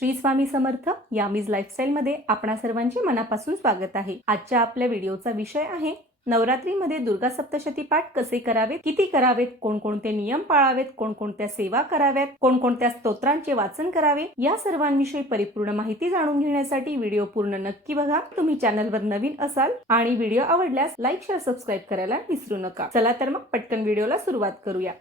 श्री स्वामी समर्थ यामीज लाईफस्टाईलमध्ये आपणा सर्वांचे मनापासून स्वागत आहे. आजच्या आपल्या व्हिडिओचा विषय आहे नवरात्रीमध्ये दुर्गा सप्तशती पाठ कसे करावेत किती करावेत कोणकोणते नियम पाळावेत कोणकोणत्या सेवा कराव्यात कोणकोणत्या स्तोत्रांचे वाचन करावे या सर्वांविषयी परिपूर्ण माहिती जाणून घेण्यासाठी व्हिडिओ पूर्ण नक्की बघा. तुम्ही चॅनलवर नवीन असाल आणि व्हिडिओ आवडल्यास लाईक शेअर सबस्क्राईब करायला विसरू नका. चला तर मग पटकन व्हिडिओला सुरुवात करूया.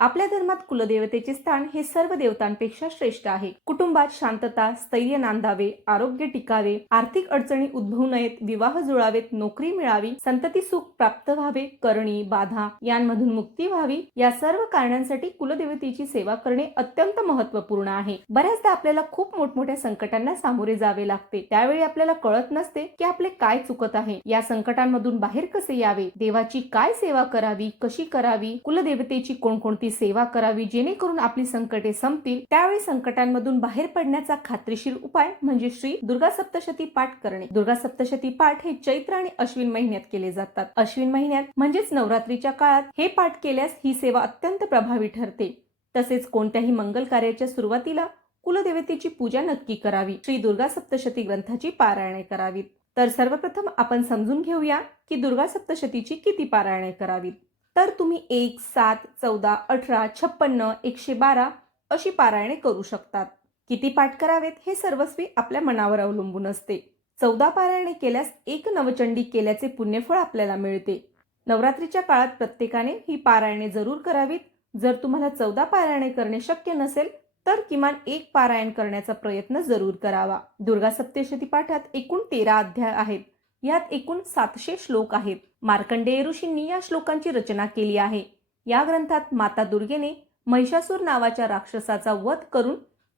आपल्या धर्मात कुलदेवतेचे स्थान हे सर्व देवतांपेक्षा श्रेष्ठ आहे. कुटुंबात शांतता स्थैर्य नांदावे आरोग्य टिकावे आर्थिक अडचणी उद्भवू नयेत विवाह जुळावेत नोकरी मिळावी संतती सुख प्राप्त व्हावे करणी बाधा यांमधून मुक्ती व्हावी या सर्व कारणांसाठी कुलदेवतेची सेवा करणे अत्यंत महत्त्वपूर्ण आहे. बऱ्याचदा आपल्याला खूप मोठमोठ्या संकटांना सामोरे जावे लागते. त्यावेळी आपल्याला कळत नसते की आपले काय चुकत आहे. या संकटांमधून बाहेर कसे यावे? देवाची काय सेवा करावी? कशी करावी? कुलदेवतेची कोणकोणती सेवा करावी जेणेकरून आपली संकटे संपतील. त्यावेळी संकटांमधून बाहेर पडण्याचा खात्रीशीर उपाय म्हणजे श्री दुर्गा सप्तशती पाठ करणे. दुर्गा सप्तशती पाठ हे चैत्र आणि अश्विन महिन्यात केले जातात. अश्विन महिन्यात म्हणजेच नवरात्रीच्या काळात हे पाठ केल्यास ही सेवा अत्यंत प्रभावी ठरते. तसेच कोणत्याही मंगल कार्याच्या सुरुवातीला कुलदेवतेची पूजा नक्की करावी. श्री दुर्गा सप्तशती ग्रंथाची पारायणे करावीत. तर सर्वप्रथम आपण समजून घेऊया की दुर्गा सप्तशतीची किती पारायणे करावीत. तर तुम्ही एक सात चौदा अठरा छप्पन्न एकशे बारा अशी पारायणे करू शकतात. किती पाठ करावेत हे सर्वस्वी आपल्या मनावर अवलंबून असते. चौदा पारायणे केल्यास एक नवचंडी केल्याचे पुण्यफळ आपल्याला मिळते. नवरात्रीच्या काळात प्रत्येकाने ही पारायणे जरूर करावीत. जर तुम्हाला चौदा पारायणे करणे शक्य नसेल तर किमान एक पारायण करण्याचा प्रयत्न जरूर करावा. दुर्गा सप्तशती पाठात एकूण तेरा अध्याय आहेत. यात एकूण सातशे श्लोक आहेत. मार्कंडेय ऋषींनी या श्लोकांची रचना केली आहे. या ग्रंथात माता दुर्गेने महिषासूर नावाच्या राक्षसाचा वध करून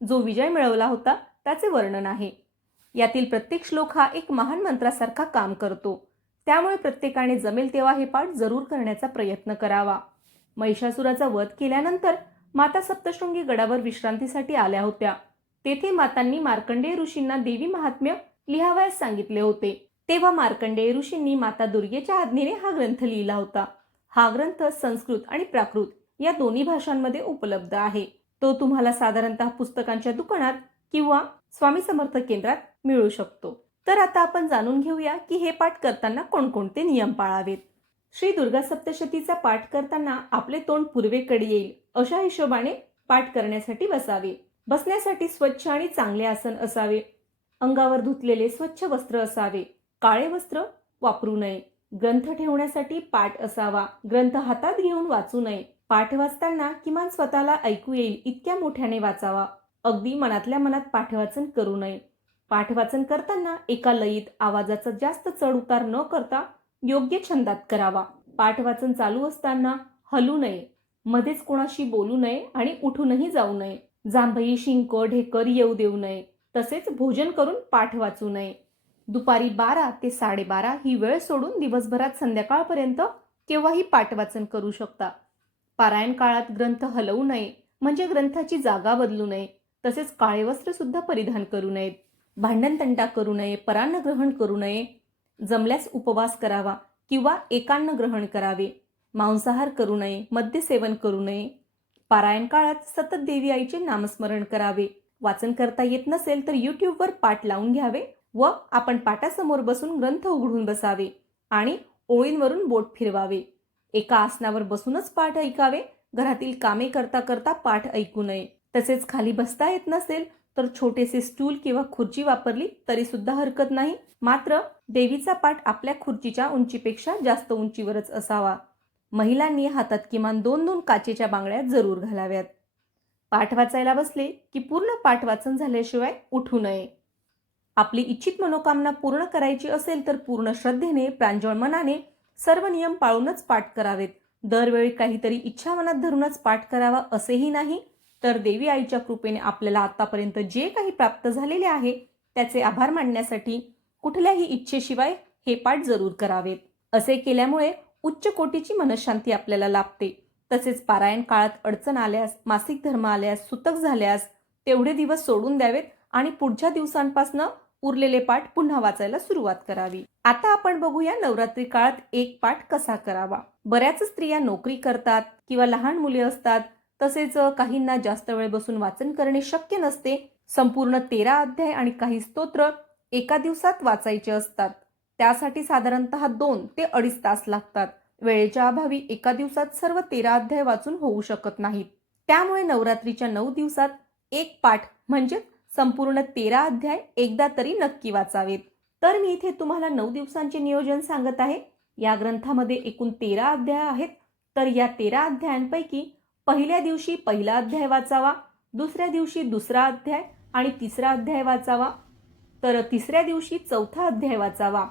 जो विजय मिळवला होता त्याचे वर्णन आहे. यातील प्रत्येक श्लोक हा एक महान मंत्रासारखा काम करतो. त्यामुळे प्रत्येकाने जमेल तेव्हा हे पाठ जरूर करण्याचा प्रयत्न करावा. महिषासुराचा वध केल्यानंतर माता सप्तशृंगी गडावर विश्रांतीसाठी आल्या होत्या. तेथे मातांनी मार्कंडेय ऋषींना देवी महात्म्य लिहावयास सांगितले होते. तेव्हा मार्कंडेय ऋषींनी माता दुर्गेच्या आज्ञेने हा ग्रंथ लिहिला होता. हा ग्रंथ संस्कृत आणि प्राकृत या दोन्ही भाषांमध्ये उपलब्ध आहे. तो तुम्हाला साधारणतः पुस्तकांच्या दुकानात किंवा स्वामी समर्थ केंद्रात मिळू शकतो. तर आता आपण जाणून घेऊया की हे पाठ करताना कोणकोणते नियम पाळावेत. श्री दुर्गा सप्तशतीचा पाठ करताना आपले तोंड पूर्वेकडे येईल अशा हिशोबाने पाठ करण्यासाठी बसावे. बसण्यासाठी स्वच्छ आणि चांगले आसन असावे. अंगावर धुतलेले स्वच्छ वस्त्र असावे. काळे वस्त्र वापरू नये. ग्रंथ ठेवण्यासाठी पाठ असावा. ग्रंथ हातात घेऊन वाचू नये. पाठ वाचताना किमान स्वतःला ऐकू येईल इतक्या मोठ्याने वाचावा. अगदी मनातल्या मनात पाठवाचन करू नये. पाठवाचन करताना एका लयीत आवाजाचा जास्त चढ उतार न करता योग्य छंदात करावा. पाठवाचन चालू असताना हलू नये. मध्येच कोणाशी बोलू नये आणि उठूनही जाऊ नये. जांभई शिंक ढेकर येऊ देऊ नये. तसेच भोजन करून पाठ वाचू नये. दुपारी बारा ते साडेबारा ही वेळ सोडून दिवसभरात संध्याकाळपर्यंत केव्हाही पाठवाचन करू शकता. पारायण काळात ग्रंथ हलवू नये म्हणजे ग्रंथाची जागा बदलू नये तसेच काळे वस्त्र सुद्धा परिधान करू नयेत. भांडण तंटा करू नये परान्न ग्रहण करू नये. जमल्यास उपवास करावा किंवा एकान्न ग्रहण करावे. मांसाहार करू नये मद्य सेवन करू नये. पारायण काळात सतत देवी आईचे नामस्मरण करावे. वाचन करता येत नसेल तर यूट्यूबवर पाठ लावून घ्यावे. व आपण पाटासमोर बसून ग्रंथ उघडून बसावे आणि ओळींवरून बोट फिरवावे. एका आसनावर बसूनच पाठ ऐकावे. घरातील कामे करता करता पाठ ऐकू नये. तसेच खाली बसता येत नसेल तर छोटेसे स्टूल किंवा खुर्ची वापरली तरी सुद्धा हरकत नाही. मात्र देवीचा पाठ आपल्या खुर्चीच्या उंचीपेक्षा जास्त उंचीवरच असावा. महिलांनी हातात किमान दोन दोन काचेच्या बांगड्या जरूर घालाव्यात. पाठ वाचायला बसले की पूर्ण पाठ वाचन झाल्याशिवाय उठू नये. आपली इच्छित मनोकामना पूर्ण करायची असेल तर पूर्ण श्रद्धेने प्रांजळ मनाने सर्व नियम पाळूनच पाठ करावेत. दरवेळी काहीतरी इच्छा मनात धरूनच पाठ करावा असेही नाही तर देवी आईच्या कृपेने आपल्याला आतापर्यंत जे काही प्राप्त झालेले आहे त्याचे आभार मानण्यासाठी कुठल्याही इच्छेशिवाय हे पाठ जरूर करावेत. असे केल्यामुळे उच्च कोटीची मनशांती आपल्याला लाभते. तसेच पारायण काळात अडचण आल्यास मासिक धर्म आल्यास सुतक झाल्यास तेवढे दिवस सोडून द्यावेत आणि पुढच्या दिवसांपासून उरलेले पाठ पुन्हा वाचायला सुरुवात करावी. आता आपण बघूया नवरात्री काळात एक पाठ कसा करावा. बऱ्याच स्त्रिया नोकरी करतात किंवा लहान मुले असतात. तसेच काहींना जास्त वेळ बसून वाचन करणे शक्य नसते. संपूर्ण तेरा अध्याय आणि काही स्तोत्र एका दिवसात वाचायचे असतात. त्यासाठी साधारणतः दोन ते अडीच तास लागतात. वेळेच्या अभावी एका दिवसात सर्व तेरा अध्याय वाचून होऊ शकत नाहीत. त्यामुळे नवरात्रीच्या नऊ दिवसात एक पाठ म्हणजे संपूर्ण तेरा अध्याय एकदा तरी नक्की वाचावेत. तर मी इथे तुम्हाला नऊ दिवसांचे नियोजन सांगत आहे. या ग्रंथामध्ये एकूण तेरा अध्याय आहेत. तर या तेरा अध्यायांपैकी पहिल्या दिवशी पहिला अध्याय वाचावा दुसऱ्या दिवशी दुसरा अध्याय आणि तिसरा अध्याय वाचावा. तर तिसऱ्या दिवशी चौथा अध्याय वाचावा.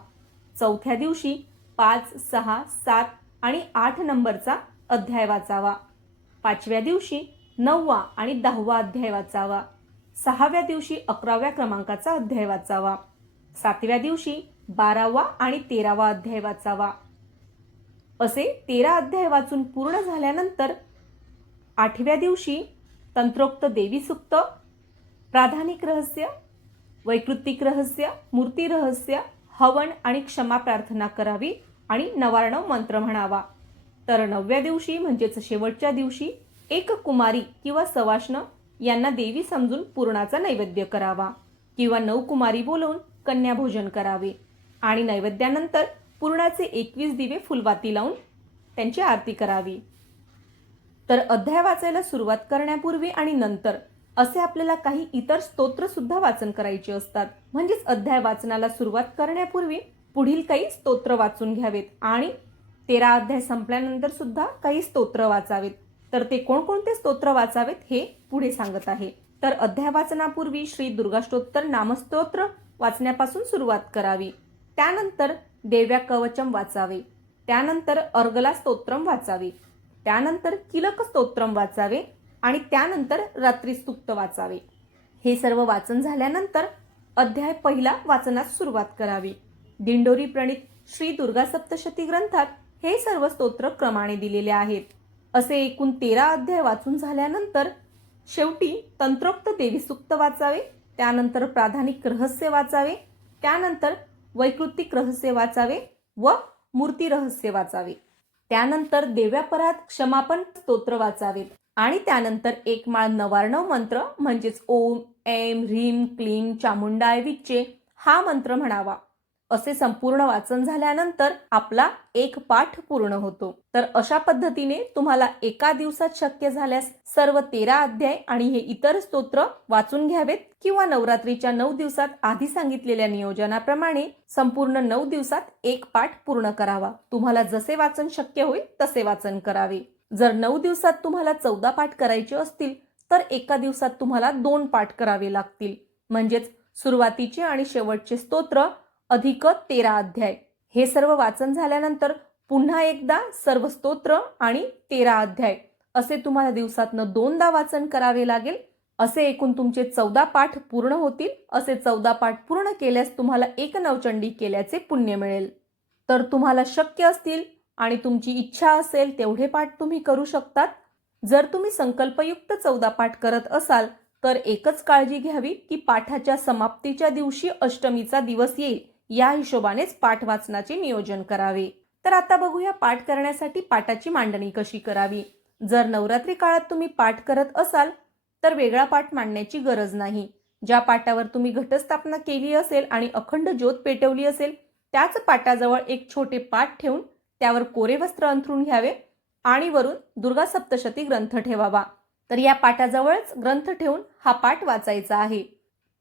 चौथ्या दिवशी पाच सहा सात आणि आठ नंबरचा अध्याय वाचावा. पाचव्या दिवशी नववा आणि दहावा अध्याय वाचावा. सहाव्या दिवशी अकराव्या क्रमांकाचा अध्याय वाचावा. सातव्या दिवशी बारावा आणि तेरावा अध्याय वाचावा. असे तेरा अध्याय वाचून पूर्ण झाल्यानंतर आठव्या दिवशी तंत्रोक्त देवी सुक्त प्राधानिक रहस्य वैकृतिक रहस्य मूर्ती रहस्य हवन आणि क्षमा प्रार्थना करावी आणि नवार्णव मंत्र म्हणावा. तर नवव्या दिवशी म्हणजेच शेवटच्या दिवशी एक कुमारी किंवा सवाष्ण यांना देवी समजून पूर्णाचा नैवेद्य करावा किंवा नऊ कुमारी बोलवून कन्याभोजन करावे आणि नैवेद्यानंतर पूर्णाचे एकवीस दिवे फुलवाती लावून त्यांची आरती करावी. तर अध्याय वाचायला सुरुवात करण्यापूर्वी आणि नंतर असे आपल्याला काही इतर स्तोत्र सुद्धा वाचन करायचे असतात. म्हणजेच अध्याय वाचनाला सुरुवात करण्यापूर्वी पुढील काही स्तोत्र वाचून घ्यावेत आणि तेरा अध्याय संपल्यानंतर सुद्धा काही स्तोत्र वाचावेत. तर ते कोणकोणते स्तोत्र वाचावेत हे पुढे सांगत आहे. तर अध्याय वाचनापूर्वी श्री दुर्गाष्टोत्तर नामस्तोत्र वाचण्यापासून सुरुवात करावी. त्यानंतर देव्या कवचम वाचावे. त्यानंतर अर्गला स्तोत्रम वाचावे. त्यानंतर किलक स्तोत्रम वाचावे आणि त्यानंतर रात्री स्तुप्त वाचावे. हे सर्व वाचन झाल्यानंतर अध्याय पहिला वाचनास सुरुवात करावी. दिंडोरी प्रणित श्री दुर्गा सप्तशती ग्रंथात हे सर्व स्तोत्र क्रमाने दिलेले आहेत. असे एकूण तेरा अध्याय वाचून झाल्यानंतर शेवटी तंत्रोक्त देवी सुक्त वाचावे त्यानंतर प्राधानिक रहस्य वाचावे त्यानंतर वैकृतिक रहस्य वाचावे व मूर्ती रहस्य वाचावे. त्यानंतर देव्यापरात क्षमापन स्तोत्र वाचावे आणि त्यानंतर एक माळ नवार्णव मंत्र म्हणजेच ओम ऐम ह्रीम क्लीम चामुंडाय विच्चे हा मंत्र म्हणावा. असे संपूर्ण वाचन झाल्यानंतर आपला एक पाठ पूर्ण होतो. तर अशा पद्धतीने तुम्हाला एका दिवसात शक्य झाल्यास सर्व तेरा अध्याय आणि हे इतर स्तोत्र वाचून घ्यावेत किंवा नवरात्रीच्या नऊ दिवसात आधी सांगितलेल्या नियोजनाप्रमाणे संपूर्ण नऊ दिवसात एक पाठ पूर्ण करावा. तुम्हाला जसे वाचन शक्य होईल तसे वाचन करावे. जर नऊ दिवसात तुम्हाला चौदा पाठ करायचे असतील तर एका दिवसात तुम्हाला दोन पाठ करावे लागतील. म्हणजेच सुरुवातीचे आणि शेवटचे स्तोत्र अधिक तेरा अध्याय. हे सर्व वाचन झाल्यानंतर पुन्हा एकदा सर्व स्तोत्र आणि तेरा अध्याय. असे तुम्हाला दिवसातनं दोनदा वाचन करावे लागेल. असे एकूण तुमचे चौदा पाठ पूर्ण होतील. असे चौदा पाठ पूर्ण केल्यास तुम्हाला एक नवचंडी केल्याचे पुण्य मिळेल. तर तुम्हाला शक्य असतील आणि तुमची इच्छा असेल तेवढे पाठ तुम्ही करू शकतात. जर तुम्ही संकल्पयुक्त चौदा पाठ करत असाल तर एकच काळजी घ्यावी की पाठाच्या समाप्तीच्या दिवशी अष्टमीचा दिवस येईल. या हिशोबानेच पाठ वाचनाचे नियोजन करावे. तर आता बघूया पाठ करण्यासाठी पाठाची मांडणी कशी करावी. जर नवरात्री काळात तुम्ही पाठ करत असाल तर वेगळा पाठ मांडण्याची गरज नाही. ज्या पाटावर तुम्ही घटस्थापना केली असेल आणि अखंड ज्योत पेटवली असेल त्याच पाटाजवळ एक छोटे पाठ ठेवून त्यावर कोरे वस्त्र अंथरून घ्यावे आणि वरून दुर्गा सप्तशती ग्रंथ ठेवावा. तर या पाटाजवळच ग्रंथ ठेवून हा पाठ वाचायचा आहे.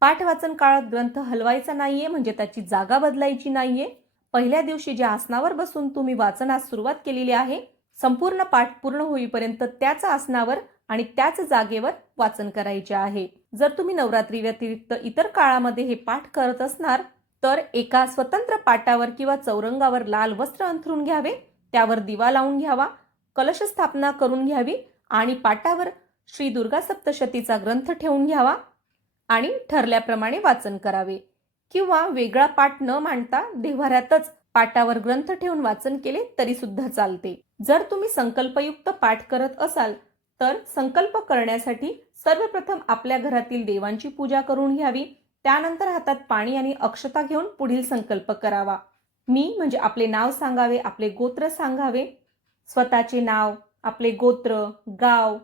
पाठ वाचन काळात ग्रंथ हलवायचा नाहीये म्हणजे त्याची जागा बदलायची नाहीये. पहिल्या दिवशी ज्या आसनावर बसून तुम्ही वाचनास सुरुवात केलेली आहे संपूर्ण पाठ पूर्ण होईपर्यंत त्याच आसनावर आणि त्याच जागेवर वाचन करायचे आहे. जर तुम्ही नवरात्री व्यतिरिक्त इतर काळामध्ये हे पाठ करत असणार तर एका स्वतंत्र पाटावर किंवा चौरंगावर लाल वस्त्र अंथरून घ्यावे त्यावर दिवा लावून घ्यावा कलश स्थापना करून घ्यावी आणि पाटावर श्री दुर्गा सप्तशतीचा ग्रंथ ठेवून घ्यावा. आणि ठरल्याप्रमाणे वाचन करावे. किंवा वेगळा पाठ न मांडता देव्हाऱ्यातच पाटावर ग्रंथ ठेवून वाचन केले तरी सुद्धा चालते. जर तुम्ही संकल्पयुक्त पाठ करत असाल तर संकल्प करण्यासाठी सर्वप्रथम आपल्या घरातील देवांची पूजा करून घ्यावी. त्यानंतर हातात पाणी आणि अक्षता घेऊन पुढील संकल्प करावा. मी म्हणजे आपले नाव सांगावे आपले गोत्र सांगावे. स्वतःचे नाव आपले गोत्र गाव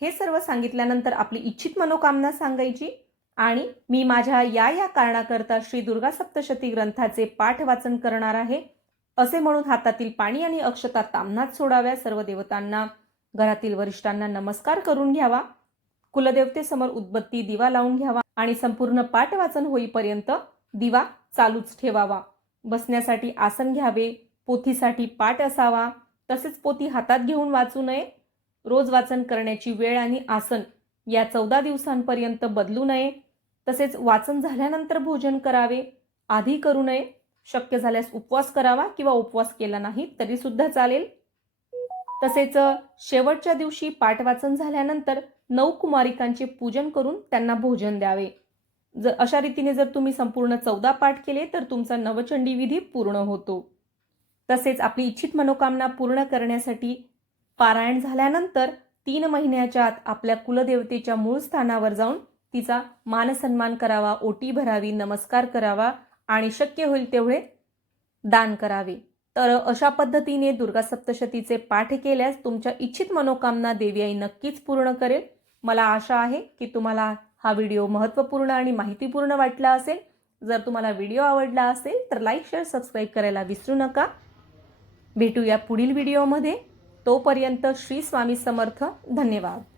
हे सर्व सांगितल्यानंतर आपली इच्छित मनोकामना सांगायची. आणि मी माझ्या या या कारणाकरता श्री दुर्गा सप्तशती ग्रंथाचे पाठ वाचन करणार आहे. असे म्हणून हातातील पाणी आणि अक्षता तामनात सोडाव्या सर्व देवतांना घरातील वरिष्ठांना नमस्कार करून घ्यावा. कुलदेवतेसमोर उदबत्ती दिवा लावून घ्यावा आणि संपूर्ण पाठ वाचन होईपर्यंत दिवा चालूच ठेवावा. बसण्यासाठी आसन घ्यावे पोथीसाठी पाठ असावा तसेच पोथी हातात घेऊन वाचू नये. रोज वाचन करण्याची वेळ आणि आसन या चौदा दिवसांपर्यंत बदलू नये तसेच वाचन झाल्यानंतर भोजन करावे आधी करू नये शक्य झाल्यास उपवास करावा किंवा उपवास केला नाही तरी सुद्धा चालेल. तसेच शेवटच्या दिवशी पाठवाचन झाल्यानंतर नऊ कुमारिकांचे पूजन करून त्यांना भोजन द्यावे. जर अशा रीतीने जर तुम्ही संपूर्ण चौदा पाठ केले तर तुमचा नवचंडी विधी पूर्ण होतो. तसेच आपली इच्छित मनोकामना पूर्ण करण्यासाठी पारायण झाल्यानंतर तीन महिन्याच्या आत आपल्या कुलदेवतेच्या मूळ स्थानावर जाऊन तिचा मानसन्मान करावा ओटी भरावी नमस्कार करावा आणि शक्य होईल तेवढे दान करावे. तर अशा पद्धतीने दुर्गा सप्तशतीचे पाठ केल्यास तुमच्या इच्छित मनोकामना देवी आई नक्कीच पूर्ण करेल. मला आशा आहे की तुम्हाला हा व्हिडिओ महत्त्वपूर्ण आणि माहितीपूर्ण वाटला असेल. जर तुम्हाला व्हिडिओ आवडला असेल तर लाईक शेअर सबस्क्राईब करायला विसरू नका. भेटूया पुढील व्हिडिओमध्ये. तोपर्यंत श्री स्वामी समर्थ. धन्यवाद.